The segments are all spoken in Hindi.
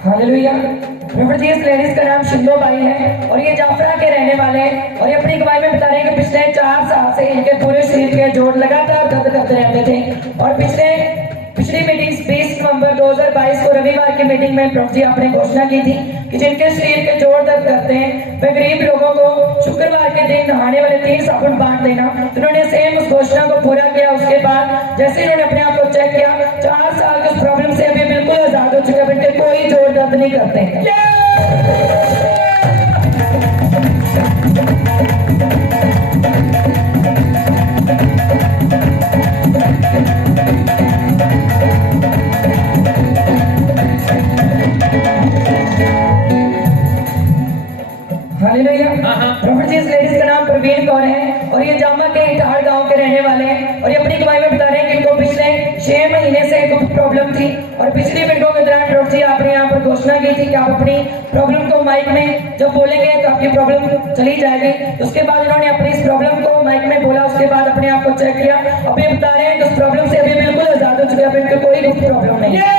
हालेलुया। प्रभु जी, इस लेडीज का नाम शिंदो बाई है और ये जाफरा के रहने वाले हैं और ये अपनी गवाही में बता रहे हैं कि पिछले 4 साल से इनके पूरे शरीर के जोड़ लगातार दर्द करते रहते थे और पिछली मीटिंग 20 नवंबर 2022 को रविवार की मीटिंग में प्रभु जी आपने घोषणा की थी कि जिनके शरीर के जोड़ दर्द करते हैं वे गरीब लोगों को शुक्रवार के दिन नहाने वाले 3 साबुन बांट देना। तो उन्होंने सेम उस घोषणा को पूरा किया। उसके बाद जैसे उन्होंने अपने आप को चेक किया, 4 साल के उस प्रॉब्लम से अभी बिल्कुल आजाद हो चुके हैं, कोई जोड़ दर्द नहीं करते। प्रभु जी, इस लेडीज का नाम प्रवीण कौर है और ये जामा के इटाड़ गांव के रहने वाले हैं और ये अपनी गवाही में बता रहे हैं कि इनको पिछले 6 महीने से कुछ प्रॉब्लम थी और पिछली वीडियो के दौरान प्रभु जी आपने यहाँ पर घोषणा की थी कि आप अपनी प्रॉब्लम को माइक में जब बोलेंगे तो आपकी प्रॉब्लम चली जाएगी। उसके बाद इन्होंने अपनी इस प्रॉब्लम को माइक में बोला, उसके बाद अपने आप को चेक किया। अभी बता रहे हैं कि उस प्रॉब्लम से अभी बिल्कुल आजाद हो चुके हैं, इनको कोई प्रॉब्लम नहीं है।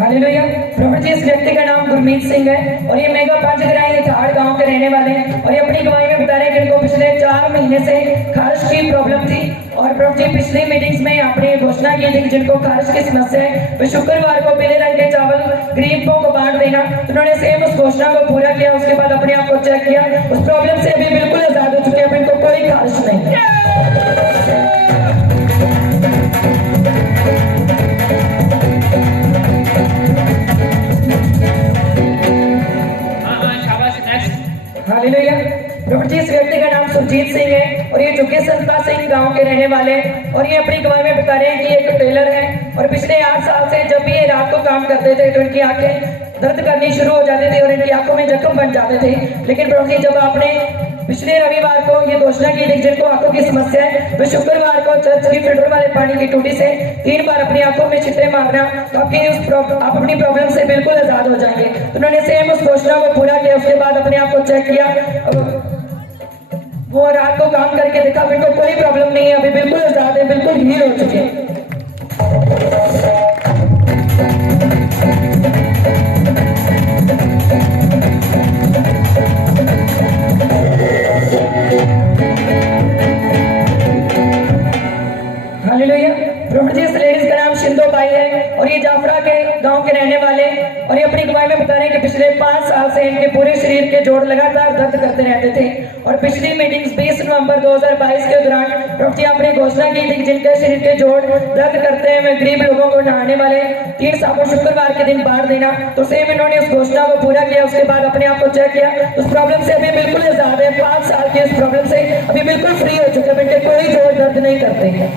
हालेलुया। प्रभु जी, इस व्यक्ति का नाम गुरमीत सिंह है और ये मेगा पांचग्राही इटाड़ गांव के रहने वाले हैं और ये अपनी गवाही में बता रहे हैं कि इनको पिछले 4 महीने से खारिश की प्रॉब्लम थी और प्रभु जी पिछली मीटिंग्स में आपने घोषणा की थी कि जिनको खारिश की समस्या है वे शुक्रवार को पीले रंग के चावल गरीबों को बांट देना। तो उन्होंने सेम उस घोषणा को पूरा किया। उसके बाद अपने आप को चेक किया, उस प्रॉब्लम से अभी बिल्कुल आजाद हो चुके हैं, इनको कोई खारिश नहीं। हालेलुया। प्रभु जी, इस व्यक्ति का नाम सुरजीत सिंह है और ये झुग्गी संता सिंह गांव के रहने वाले हैं और ये अपनी गवाही में बता रहे हैं कि एक टेलर है और पिछले 8 साल से जब भी ये रात को काम करते थे तो इनकी आंखें दर्द करनी शुरू हो जाती थी और इनकी आंखों में जख्म बन जाते थे। लेकिन प्रभु जी, जब आपने पिछले रविवार को ये घोषणा की थी जिनको आंखों की समस्या है तो शुक्रवार को चर्च की फिल्टर वाले पानी की टूटी से 3 बार अपनी आंखों में छिट्टे मारना तो आप अपनी प्रॉब्लम से बिल्कुल आजाद हो जाएंगे। तो उन्होंने सेम उस घोषणा को पूरा किया। उसके बाद अपने आप को चेक किया, वो रात को काम करके देखा, बिल्कुल कोई प्रॉब्लम नहीं है, अभी बिल्कुल आजाद है, बिल्कुल हील हो चुके हैं। हालेलुया। प्रभु जी, इस लेडीज का नाम शिंदो बाई है और ये जाफरा के गांव के रहने वाले और ये अपनी गवाही में बता रहे हैं कि पिछले 5 साल से इनके पूरे शरीर के जोड़ लगातार दर्द करते रहते थे और पिछली मीटिंग्स 20 नवंबर 2022 के दौरान प्रभु जी आपने घोषणा की थी कि जिनके शरीर के जोड़ दर्द करते हैं वे गरीब लोगों को नहाने वाले 3 साबुन शुक्रवार के दिन बांट देना। तो सेम इन्होंने उस घोषणा को पूरा किया। उसके बाद अपने आप को चेक किया, उस प्रॉब्लम से अभी बिल्कुल आजाद है, 5 साल के इस प्रॉब्लम से अभी बिल्कुल फ्री हो चुके हैं, कोई जोड़ दर्द नहीं करते हैं।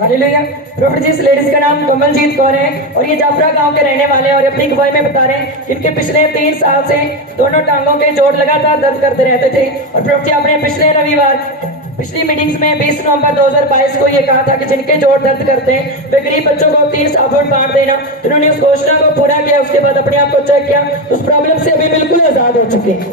हालेलुया। प्रभु जी, इस लेडीज का नाम कमलजीत कौर है और ये जाफरा गांव के रहने वाले हैं और अपनी गवाही में बता रहे हैं कि इनके पिछले 3 साल से दोनों टांगों के जोड़ लगातार दर्द करते रहते थे और प्रभु जी आपने पिछली मीटिंग्स में 20 नवंबर 2022 को ये कहा था कि जिनके जोड़ दर्द करते हैं वे गरीब बच्चों को 3 साबुन बांट देना। तो उन्होंने उस घोषणा को पूरा किया। उसके बाद अपने आप को चेक किया, उस प्रॉब्लम से अभी बिल्कुल आजाद हो चुके हैं।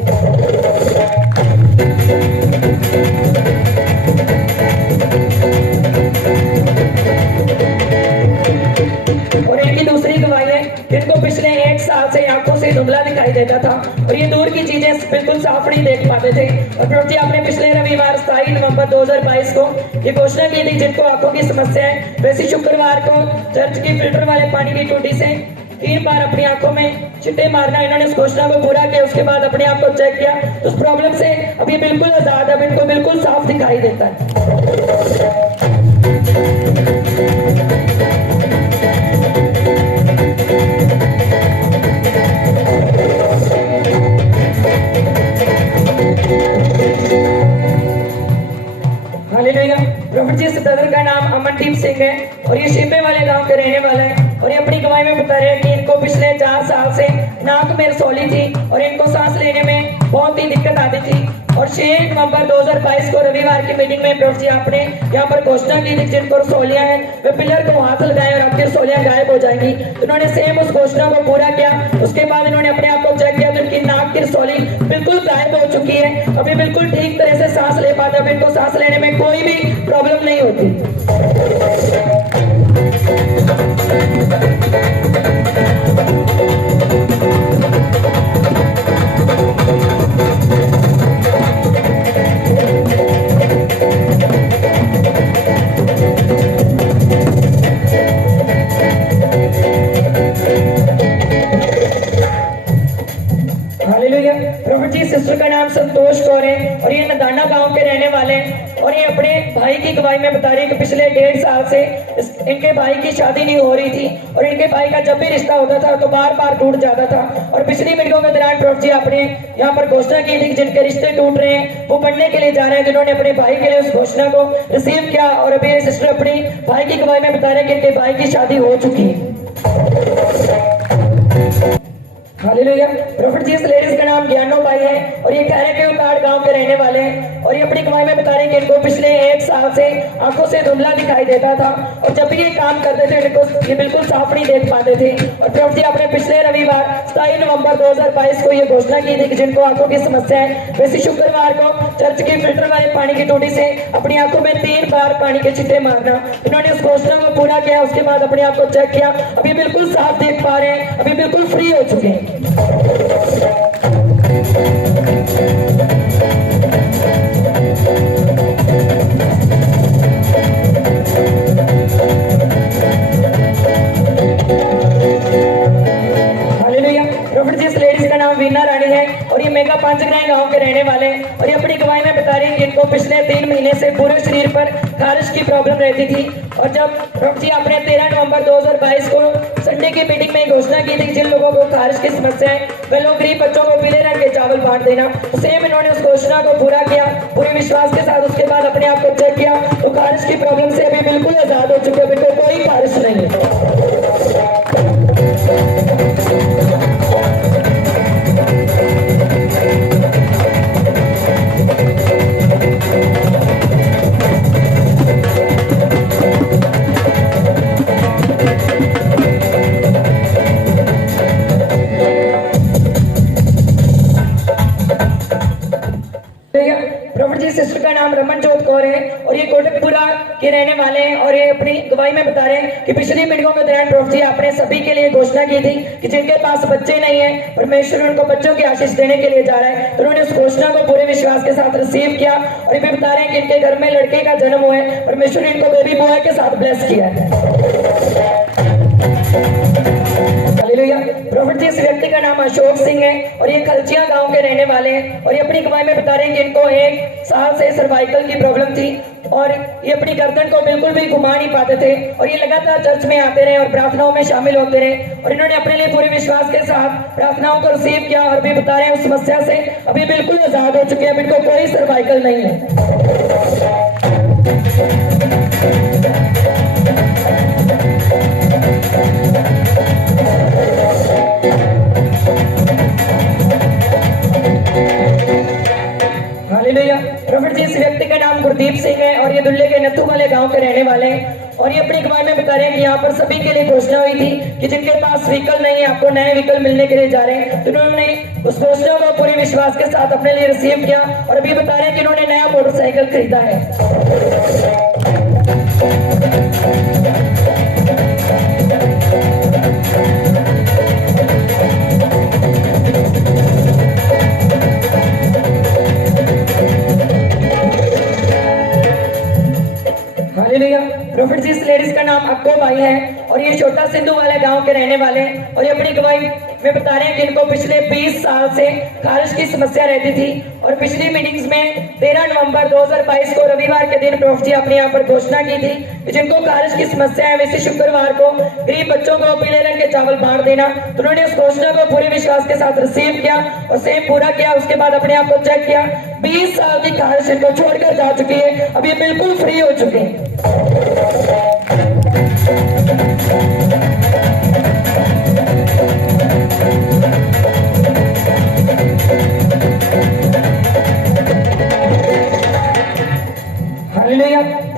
और इनकी दूसरी गवाही है, इनको पिछले 1 साल से आंखों से धुंधला दिखाई देता था और ये दूर की चीजें बिल्कुल साफ नहीं देख पाते थे और प्रभु जी आपने पिछले रविवार 27 नवंबर 2022 को ये घोषणा की थी जिनको आंखों की समस्या है वैसे शुक्रवार को चर्च की फिल्टर वाले पानी की टूटी से 3 बार अपनी आंखों में छिट्टे मारना। इन्होंने इस घोषणा को पूरा किया। उसके बाद अपने आप को चेक किया, उस प्रॉब्लम से अभी बिल्कुल आजाद है, इनको बिल्कुल साफ दिखाई देता है। हालेलुया। प्रभु जी, इस ब्रदर इनका नाम अमनदीप सिंह है और ये शिपे वाले गांव के रहने वाला है और ये अपनी गवाही में बता रहे हैं कि इनको पिछले 4 साल से नाक में रसौली थी और इनको सांस लेने में बहुत ही दिक्कत आती थी और 6 नवंबर 2022 को रविवार की मीटिंग में प्रभु जी आपने यहाँ पर घोषणा की थी जिनको रसौलियां हैं वे पिलर को हाथ लगाएं और आपकी रसौलियां गायब हो जाएंगी। तो उन्होंने सेम उस घोषणा को पूरा किया। उसके बाद इन्होंने अपने आप को चेक किया तो इनकी नाक की रसौली बिल्कुल गायब हो चुकी है। अभी बिल्कुल ठीक तरह से सांस ले पाते, अब इनको सांस लेने में कोई भी प्रॉब्लम नहीं होती। हालेलुया। प्रभु जी सिस्टर का नाम संतोष कौर है और ये नदाना गांव के रहने वाले हैं और ये अपने भाई की गवाही में बता रही है कि पिछले 1.5 साल से इनके भाई की शादी नहीं हो रही थी और इनके भाई का जब भी रिश्ता होता था तो बार बार टूट जाता था। और पिछली मीटिंगों के दौरान प्रभु जी आपने यहाँ पर घोषणा की थी कि जिनके रिश्ते टूट रहे हैं वो बढ़ने के लिए जा रहे हैं, जिन्होंने अपने भाई के लिए उस घोषणा को रिसीव किया और अभी ये सिस्टर अपनी भाई की गवाही में बता रहे हैं कि इनके भाई की शादी हो चुकी है। हालेलुया। प्रॉफिट जी इस लेडीज का नाम ज्ञानो भाई है और ये खैरे के उताड़ गांव के रहने वाले हैं और ये अपनी कमाई में बता रहे हैं कि इनको पिछले 1 साल से आंखों से धुंधला दिखाई देता था और जब भी ये काम करते थे इनको ये बिल्कुल साफ नहीं देख पाते थे। और प्रॉफिट जी आपने पिछले रविवार 27 नवंबर 2022 को ये घोषणा की थी कि जिनको आंखों की समस्या है वैसे शुक्रवार को चर्च के फिल्टर वाले पानी की टूटी से अपनी आंखों में 3 बार पानी के छींटे मारना। इन्होंने उस घोषणा को पूरा किया। उसके बाद अपने आप को चेक किया, अभी बिल्कुल साफ देख पा रहे हैं, अभी बिल्कुल फ्री हो चुके हैं। हालेलुया। प्रॉफिट जी इस लेडीज का नाम वीना रानी है और ये मेगा पांचग्राही गांव के रहने वाले हैं और ये अपनी गवाही में बता रही है कि इनको पिछले 3 महीने से पूरे शरीर पर खारिश की प्रॉब्लम रहती थी। और जब प्रॉफिट जी आपने 13 नवंबर 2022 को संडे की मीटिंग में घोषणा की थी जिन लोगों को खारिश की समस्या है वे लोग गरीब बच्चों को पीले रंग के चावल बांट देना, सेम इन्होंने उस घोषणा को पूरा किया पूरे विश्वास के साथ। उसके बाद अपने आप को चेक किया तो खारिश की प्रॉब्लम से अभी बिल्कुल आजाद हो चुके, बिल्कुल कोई खारिश नहीं है। प्रॉफिट जी सिस्टर का नाम रमनजोत कौर है और ये कोटकपुरा के रहने वाले हैं और ये अपनी गवाही में बता रहे हैं कि पिछली मीटिंगों के दौरान प्रॉफिट जी आपने सभी के लिए घोषणा की थी कि जिनके पास बच्चे नहीं है परमेश्वर उनको बच्चों की आशीष देने के लिए जा रहा है। तो उन्होंने उस घोषणा को पूरे विश्वास के साथ रिसीव किया और ये बता रहे हैं कि इनके घर में लड़के का जन्म हुआ है, परमेश्वर ने इनको बेबी बॉय के साथ ब्लेस किया है। हालेलुया। प्रॉफिट जी इस व्यक्ति का नाम अशोक सिंह है और ये खलचिया गांव के रहने वाले हैं और ये अपनी गवाही में बता रहे हैं कि इनको 1 साल से सर्वाइकल की प्रॉब्लम थी और ये अपनी गर्दन को बिल्कुल भी घुमा नहीं पाते थे और ये लगातार चर्च में आते रहे और प्रार्थनाओं में शामिल होते रहे और इन्होंने अपने लिए पूरे विश्वास के साथ प्रार्थनाओं को रिसीव किया और भी बता रहे हैं उस समस्या से अभी बिल्कुल आजाद हो चुके हैं, इनको कोई सर्वाइकल नहीं है। हालेलुया। प्रॉफिट जी इस व्यक्ति का नाम गुरदीप सिंह है और ये दुल्ले के नथु वाले गांव के रहने वाले हैं और ये अपनी गवाही में बता रहे हैं कि यहाँ पर सभी के लिए घोषणा हुई थी कि जिनके पास व्हीकल नहीं है आपको नए व्हीकल मिलने के लिए जा रहे हैं। तो उन्होंने उस घोषणा को पूरे विश्वास के साथ अपने लिए रिसीव किया और अभी बता रहे हैं कि इन्होंने नया मोटरसाइकिल खरीदा है। हालेलुया। प्रॉफिट जी इस लेडीज का नाम अक्को भाई है और ये छोटा सिंधु वाले गांव के रहने वाले हैं और ये अपनी गवाही में बता रहे हैं कि इनको पिछले 20 साल से खारिश की समस्या रहती थी और पिछली मीटिंग्स में 13 नवंबर 2022 को रविवार के दिन प्रॉफिट जी अपने यहाँ पर घोषणा की थी कि जिनको खारिश की समस्या है वैसे शुक्रवार को गरीब बच्चों को पीले रंग के चावल बांट देना। तो उन्होंने उस घोषणा को पूरे विश्वास के साथ रिसीव किया और सेम पूरा किया। उसके बाद अपने आप को चेक किया, 20 साल की खारिश इनको छोड़कर जा चुकी है, अब ये बिल्कुल फ्री हो चुके हैं।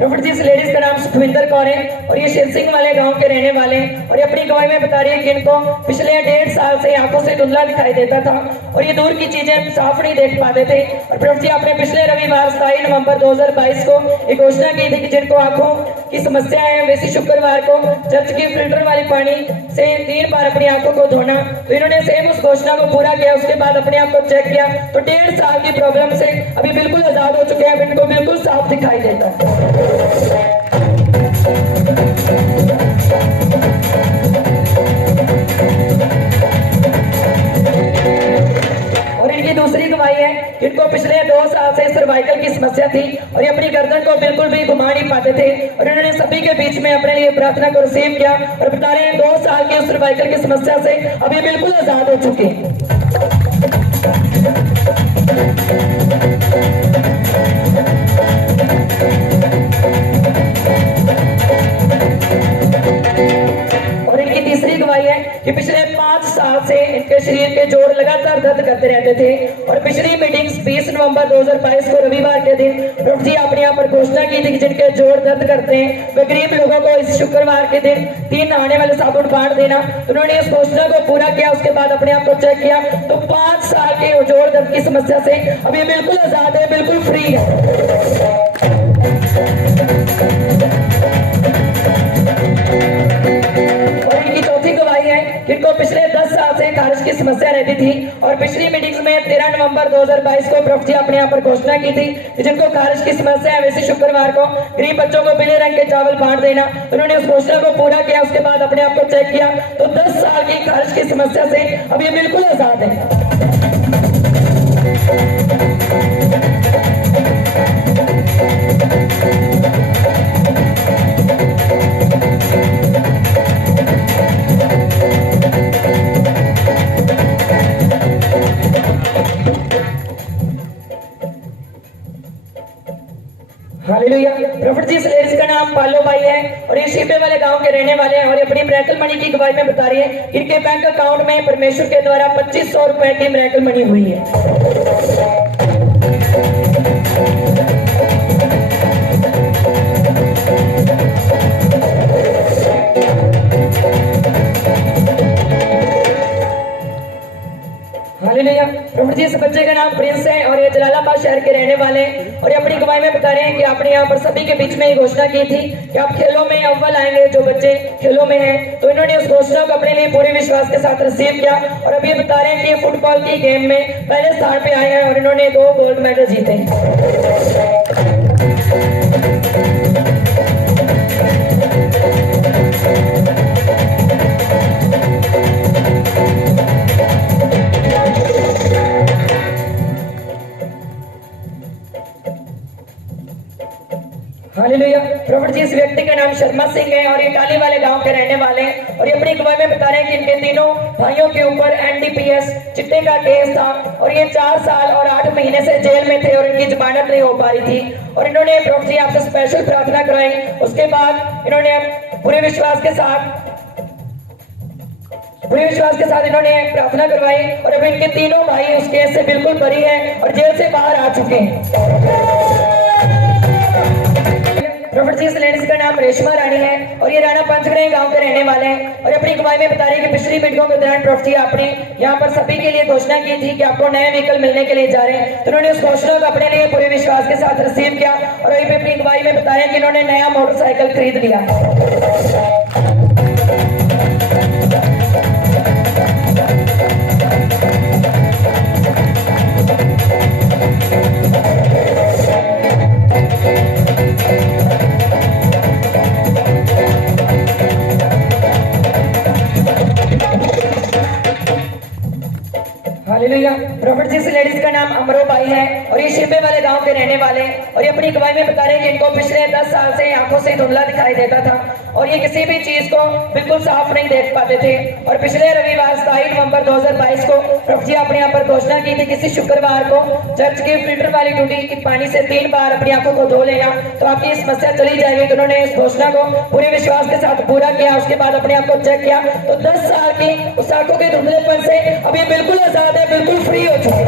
प्रॉफिट जी इस लेडीज का नाम सुखविंदर कौर है और ये शेर सिंह वाले गांव के रहने वाले हैं और ये अपनी गवाही में बता रही है कि इनको पिछले 1.5 साल से आंखों से धुंधला दिखाई देता था और ये दूर की चीजें साफ नहीं देख पाते थे। और प्रॉफिट जी आपने पिछले रविवार 27 नवंबर 2022 को एक घोषणा की थी कि जिनको आंखों की समस्या है वैसे शुक्रवार को चर्च की फिल्टर वाले पानी से 3 बार अपनी आंखों को धोना। तो इन्होंने सेम उस घोषणा को पूरा किया, उसके बाद अपने आप को चेक किया तो 1.5 साल की प्रॉब्लम से अभी बिल्कुल आजाद हो चुके हैं, इनको बिल्कुल साफ दिखाई देता है। और इनकी दूसरी गवाही है, इनको पिछले 2 साल से सर्वाइकल की समस्या थी और ये अपनी गर्दन को बिल्कुल भी घुमा नहीं पाते थे और इन्होंने सभी के बीच में अपने लिए प्रार्थना को रिसीव किया और बता रहे हैं 2 साल की सर्वाइकल की समस्या से अभी बिल्कुल आजाद हो चुके हैं। तीसरी गवाही है कि पिछले 5 साल से इनके शरीर के जोड़ लगातार दर्द करते रहते थे और पिछली मीटिंग्स 20 नवंबर 2022 को रविवार के दिन प्रभु जी आपने यहाँ पर घोषणा की थी कि जिनके जोड़ दर्द करते हैं वे गरीब लोगों को इस शुक्रवार के दिन 3 नहाने वाले साबुन बांट देना। तो उन्होंने इस घोषणा को पूरा किया, उसके बाद अपने आप को चेक किया तो 5 साल के जोड़ दर्द की समस्या से अभी बिल्कुल आजाद है, बिल्कुल फ्री है। इनको पिछले 10 साल से खारिज की समस्या रहती थी और पिछली मीटिंग्स में 13 नवंबर 2022 को प्रभु जी आपने यहाँ पर घोषणा की थी कि जिनको खारिज की समस्या है वैसे शुक्रवार को गरीब बच्चों को पीले रंग के चावल बांट देना। उन्होंने उस घोषणा को पूरा किया, उसके बाद अपने आप को चेक किया तो 10 साल की खारिज की समस्या से अब ये बिल्कुल आजाद है। हालेलुया। प्रॉफिट जी इस लेडीज का नाम पालो भाई है और ये शिपे वाले गांव के रहने वाले हैं और ये अपनी मिरेकल मनी की गवाही में बता रही है इनके बैंक अकाउंट में परमेश्वर के द्वारा 2500 रुपए की मिरेकल मनी हुई है। प्रभु जी इस बच्चे का नाम प्रिंस है और ये जलालाबाद शहर के रहने वाले हैं और ये अपनी गवाही में बता रहे हैं कि आपने यहाँ पर सभी के बीच में ये घोषणा की थी कि आप खेलों में अव्वल आएंगे, जो बच्चे खेलों में हैं। तो इन्होंने उस घोषणा को अपने लिए पूरे विश्वास के साथ रिसीव किया और अभी बता रहे हैं कि ये फुटबॉल की गेम में पहले स्थान पे आए हैं और इन्होंने 2 गोल्ड मेडल जीते हैं। हालेलुया। प्रॉफिट जी इस व्यक्ति का नाम शर्मा सिंह है और ये टाली वाले गांव के रहने वाले हैं और ये अपनी गवाही में बता रहे हैं कि इनके तीनों भाइयों के ऊपर एनडीपीएस चिट्टे का केस था और ये 4 साल और 8 महीने से जेल में थे और इनकी जमानत नहीं हो पा रही थी और इन्होंने प्रॉफिट जी आपसे स्पेशल प्रार्थना कराई। उसके बाद इन्होंने पूरे विश्वास के साथ इन्होंने प्रार्थना करवाई और अभी इनके तीनों भाई उस केस से बिल्कुल बरी है और जेल से बाहर आ चुके हैं। प्रॉफिट जी इस लेडीज का नाम रेशमा रानी है और ये राणा पंचग्राही गांव के रहने वाले हैं और अपनी गवाही में बता रही है कि पिछली मीटिंगों के दौरान प्रॉफिट जी आपने यहाँ पर सभी के लिए घोषणा की थी कि आपको नए व्हीकल मिलने के लिए जा रहे हैं। तो उन्होंने उस घोषणा को अपने लिए पूरे विश्वास के साथ रिसीव किया और अभी अपनी गवाही में बताया कि इन्होंने नया मोटरसाइकिल खरीद लिया। हालेलुया। प्रॉफिट जी इस लेडीज का नाम अमरो भाई है और ये शिपे वाले गांव के रहने वाले हैं और ये अपनी गवाही में बता रहे हैं कि इनको पिछले 10 साल से आंखों से धुंधला दिखाई देता था और ये किसी भी चीज को बिल्कुल साफ नहीं देख पाते थे और पिछले रविवार 27 नवंबर 2022 को प्रभु जी आपने यहाँ पर घोषणा की थी किसी शुक्रवार को चर्च की फिल्टर वाली टूटी की पानी से 3 बार अपनी आंखों को धो लेना तो आपकी समस्या चली जाएगी। तो उन्होंने इस घोषणा को पूरे विश्वास के साथ पूरा किया, उसके बाद अपने आप को चेक किया तो 10 साल की उस आंखों के धुंधलेपन से अभी बिल्कुल आजाद है, बिल्कुल फ्री हो चुके हैं।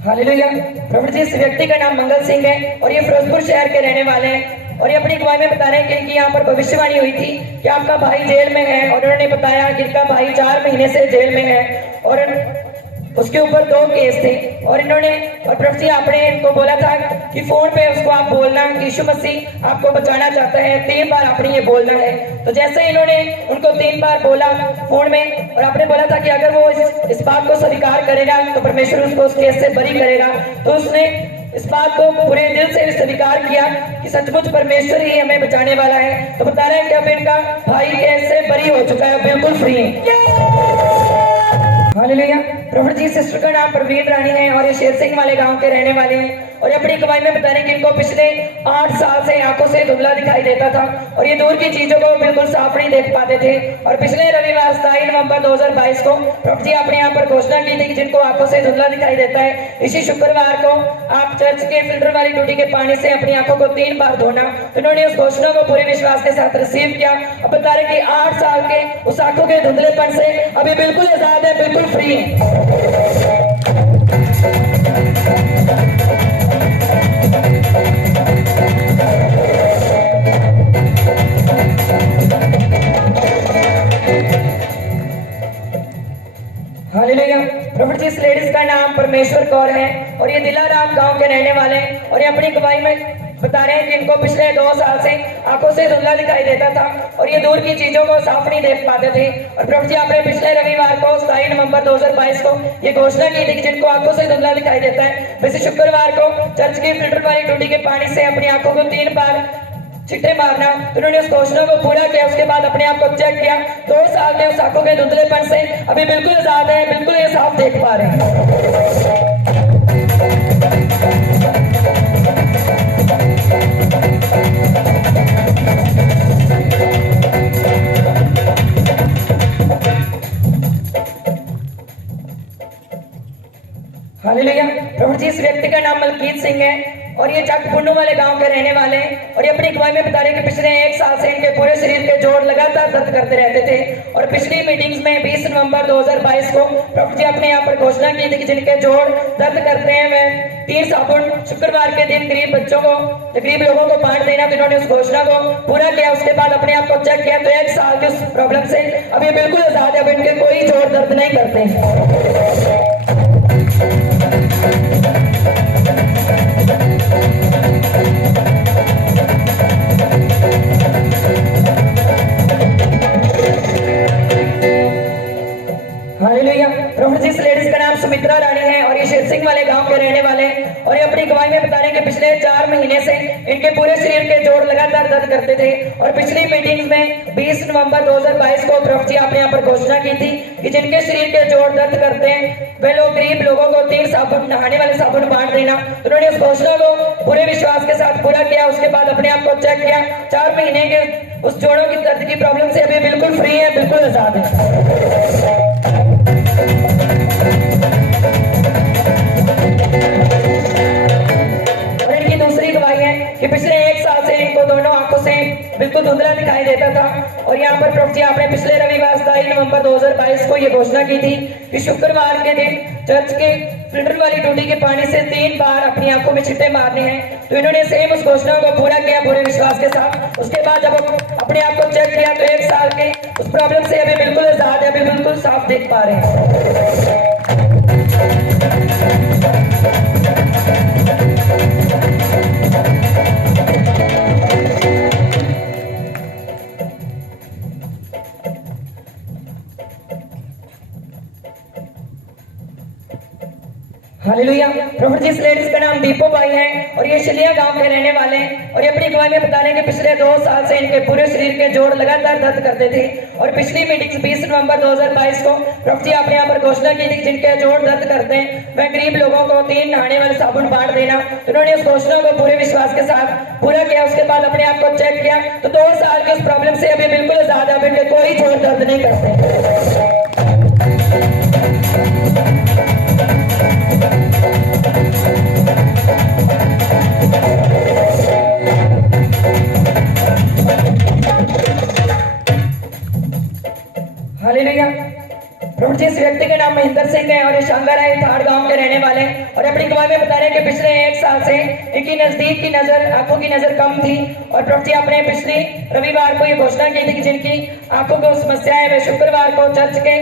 हालेलुया। प्रभु जी, इस व्यक्ति का नाम मंगल सिंह है और ये फिरोजपुर शहर के रहने वाले हैं और ये अपनी गवाही में बता रहे हैं कि यहाँ पर भविष्यवाणी हुई थी कि आपका भाई जेल में है और उन्होंने बताया कि इनका भाई 4 महीने से जेल में है और उसके ऊपर 2 केस थे और इन्होंने और प्रभु जी आपने इनको बोला था कि फोन पे उसको आप बोलना कि यीशु मसीह आपको बचाना चाहता है, 3 बार आपने ये बोलना है। तो जैसे ही इन्होंने उनको 3 बार बोला फोन में और आपने बोला था कि अगर वो इस बात को स्वीकार करेगा तो परमेश्वर उसको उस केस से बरी करेगा, तो उसने इस बात को पूरे दिल से स्वीकार किया कि सचमुच परमेश्वर ही हमें बचाने वाला है। तो बता रहे हैं कि अब इनका भाई केस से बरी हो चुका है, बिल्कुल फ्री है। हालेलुया। प्रभु जी, सिस्टर का नाम प्रवीण रानी है और ये शेर सिंह वाले गांव के रहने वाले हैं और ये अपनी कमाई में बता रहे हैं कि इनको पिछले 8 साल से आंखों से धुंधला दिखाई देता था और ये दूर की चीजों को बिल्कुल साफ नहीं देख पाते थे। और पिछले रविवार 27 नवंबर 2022 को प्रभु जी आपने यहाँ पर घोषणा की थी कि जिनको आंखों से धुंधला दिखाई देता है, इसी शुक्रवार को आप चर्च के फिल्टर वाली टूटी के पानी से अपनी आंखों को 3 बार धोना। तो उन्होंने उस घोषणा को पूरे विश्वास के साथ रिसीव किया। अब बता रहे कि 8 साल के उस आंखों के धुंधलेपन से अभी बिल्कुल आजाद है, बिल्कुल फ्री है। हालेलुया। प्रभु जी, इस लेडीज का नाम परमेश्वर कौर है और ये दिलाराम गांव के रहने वाले हैं और ये अपनी गवाही में बता रहे हैं कि इनको पिछले 2 साल से आंखों से धुंधला दिखाई देता था और ये दूर की चीजों को साफ नहीं देख पाते थे। और प्रभु जी आपने पिछले रविवार को 27 नवंबर 2022 को ये घोषणा की थी कि जिनको आंखों से धुंधला दिखाई देता है, वैसे शुक्रवार को चर्च की फिल्टर वाली टूटी के पानी से अपनी आंखों को 3 बार छिट्टे मारना। तो उन्होंने उस घोषणा को पूरा किया। उसके बाद अपने आप को चेक किया, 2 साल के उस आंखों के धुंधलेपन से अभी बिल्कुल आजाद है, बिल्कुल ये साफ देख पा रहे हैं। हालेलुया। प्रभु जी, इस व्यक्ति का नाम मलकीत सिंह है और ये चक पुन्नू वाले गांव के रहने वाले हैं और ये अपनी गवाही में बता रहे हैं कि पिछले 1 साल से इनके पूरे शरीर के जोड़ लगातार दर्द करते रहते थे और पिछली मीटिंग्स में 20 नवंबर 2022 को प्रभु जी अपने यहाँ पर घोषणा की थी कि जिनके जोड़ दर्द करते हैं वह 3 साबुन शुक्रवार के दिन गरीब बच्चों को, गरीब लोगों को बांट देना। तो इन्होंने उस घोषणा को पूरा किया। उसके बाद अपने आप को चेक किया तो 1 साल के उस प्रॉब्लम से अब ये बिल्कुल आजाद है, अब इनके कोई जोड़ दर्द नहीं करते। हालेलुया। प्रभु जी, इस लेडीज का नाम सुमित्रा रानी है और ये शेर सिंह वाले गांव के रहने वाले हैं और ये अपनी गवाही में बता रहे हैं कि पिछले 4 महीने से इनके पूरे शरीर के जोड़ लगातार दर्द करते थे और पिछली मीटिंग्स में 20 नवंबर 2022 को प्रभु जी आपने यहाँ पर घोषणा की थी कि जिनके शरीर के जोड़ दर्द करते हैं वे लोग गरीब लोगों को 3 साबुन, नहाने वाले साबुन बांट देना। तो उन्होंने उस घोषणा को पूरे विश्वास के साथ पूरा किया। उसके बाद अपने आप को चेक किया, 4 महीने के उस जोड़ों की दर्द की प्रॉब्लम से अभी बिल्कुल फ्री है, बिल्कुल आजाद है। और इनकी दूसरी गवाही है कि पिछले 1 साल से इनको दोनों आंखों से बिल्कुल धुंधला दिखाई देता था और यहाँ पर प्रभु जी आपने पिछले रविवार 27 नवंबर 2022 को ये घोषणा की थी कि शुक्रवार के दिन चर्च के फिल्टर वाली टूटी के पानी से 3 बार अपनी आंखों में छिट्टे मारने हैं। तो इन्होंने सेम उस घोषणा को पूरा किया पूरे विश्वास के साथ। उसके बाद जब अपने आप को चेक किया तो 1 साल के उस प्रॉब्लम से अभी बिल्कुल आजाद है, अभी बिल्कुल साफ देख पा रहे हैं। हालेलुया। प्रभु जी, इस लेडीज का नाम दीपो बाई है और ये शिलिया गांव के रहने वाले हैं और ये अपनी गवाही में बता रहे हैं कि पिछले 2 साल से इनके पूरे शरीर के जोड़ लगातार दर्द करते थे और पिछली मीटिंग 20 नवंबर 2022 को प्रभु जी आपने यहाँ पर घोषणा की थी जिनके जोड़ दर्द करते हैं वह गरीब लोगों को 3 नहाने वाले साबुन बांट देना। उन्होंने उस घोषणा को पूरे विश्वास के साथ पूरा किया। उसके बाद अपने आप को चेक किया तो 2 साल के उस प्रॉब्लम से अभी बिल्कुल आजाद है, इनके कोई जोड़ दर्द नहीं करते। हालेलुया। प्रभु जी, इस व्यक्ति के नाम महेंद्र सिंह है और ये शांगाराय थाड़ गांव के रहने वाले हैं और अपनी गवाही में बता रहे हैं कि पिछले 1 साल से इनकी नजदीक की नजर, आंखों की नजर कम थी और प्रभु जी आपने पिछले रविवार को ये घोषणा की थी कि जिनकी आंखों को समस्या है वे शुक्रवार को चर्च के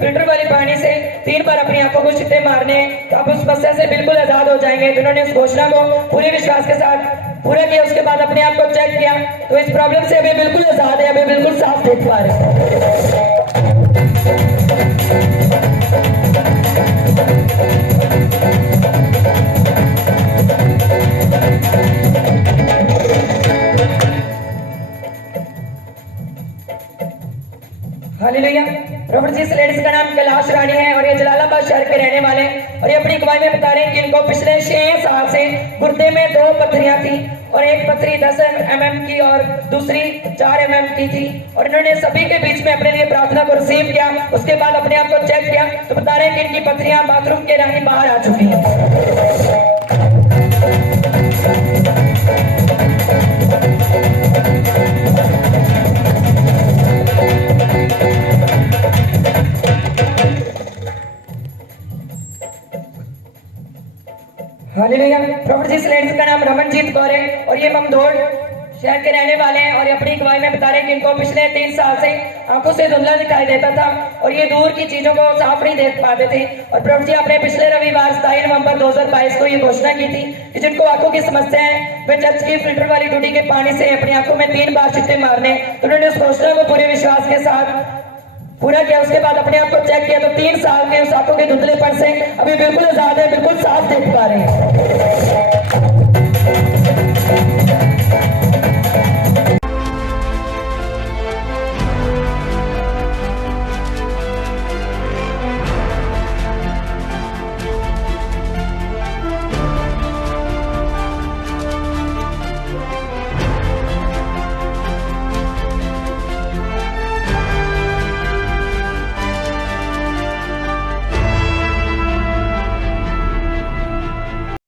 फिल्टर वाली पानी से 3 बार अपनी आंखों को छिट्टे मारने, तो आप उस समस्या से बिल्कुल आजाद हो जाएंगे। तो उन्होंने उस घोषणा को पूरे विश्वास के साथ पूरा किया। उसके बाद अपने आप को चेक किया तो इस प्रॉब्लम से अभी बिल्कुल आजाद है, अभी बिल्कुल साफ देख पा रहे हैं। हालेलुया। प्रभु जी, इस लेडीज का नाम कैलाश रानी है और ये जलालाबाद शहर के रहने वाले हैं और ये अपनी गवाही में बता रहे हैं कि इनको पिछले 6 साल से गुर्दे में 2 पत्थरियां थी और एक पत्थरी 10 mm की और दूसरी 4 mm की थी और इन्होंने सभी के बीच में अपने लिए प्रार्थना को रिसीव किया। उसके बाद अपने आप को चेक किया तो बता रहे हैं कि इनकी पत्थरियां बाथरूम के राही बाहर आ चुकी हैं। हालेलुया। प्रभु जी, इस लेडीज का नाम रमनजीत कौर है और ये ममदोड़ शहर के रहने वाले हैं और ये अपनी गवाही में बता रहे हैं कि इनको पिछले 3 साल से आंखों से धुंधला दिखाई देता था और ये दूर की चीजों को साफ नहीं देख पाते थे और प्रभु जी आपने पिछले रविवार 27 नवंबर 2022 को ये घोषणा की थी कि जिनको आंखों की समस्या है वे चर्च की फिल्टर वाली टूटी के पानी से अपनी आंखों में 3 बार छिट्टे मारने। तो उन्होंने उस घोषणा को पूरे विश्वास के साथ पूरा किया। उसके बाद अपने आप को चेक किया तो 3 साल के उस आंखों के धुंधलेपन से अभी बिल्कुल आजाद है, बिल्कुल साफ देख पा रहे हैं।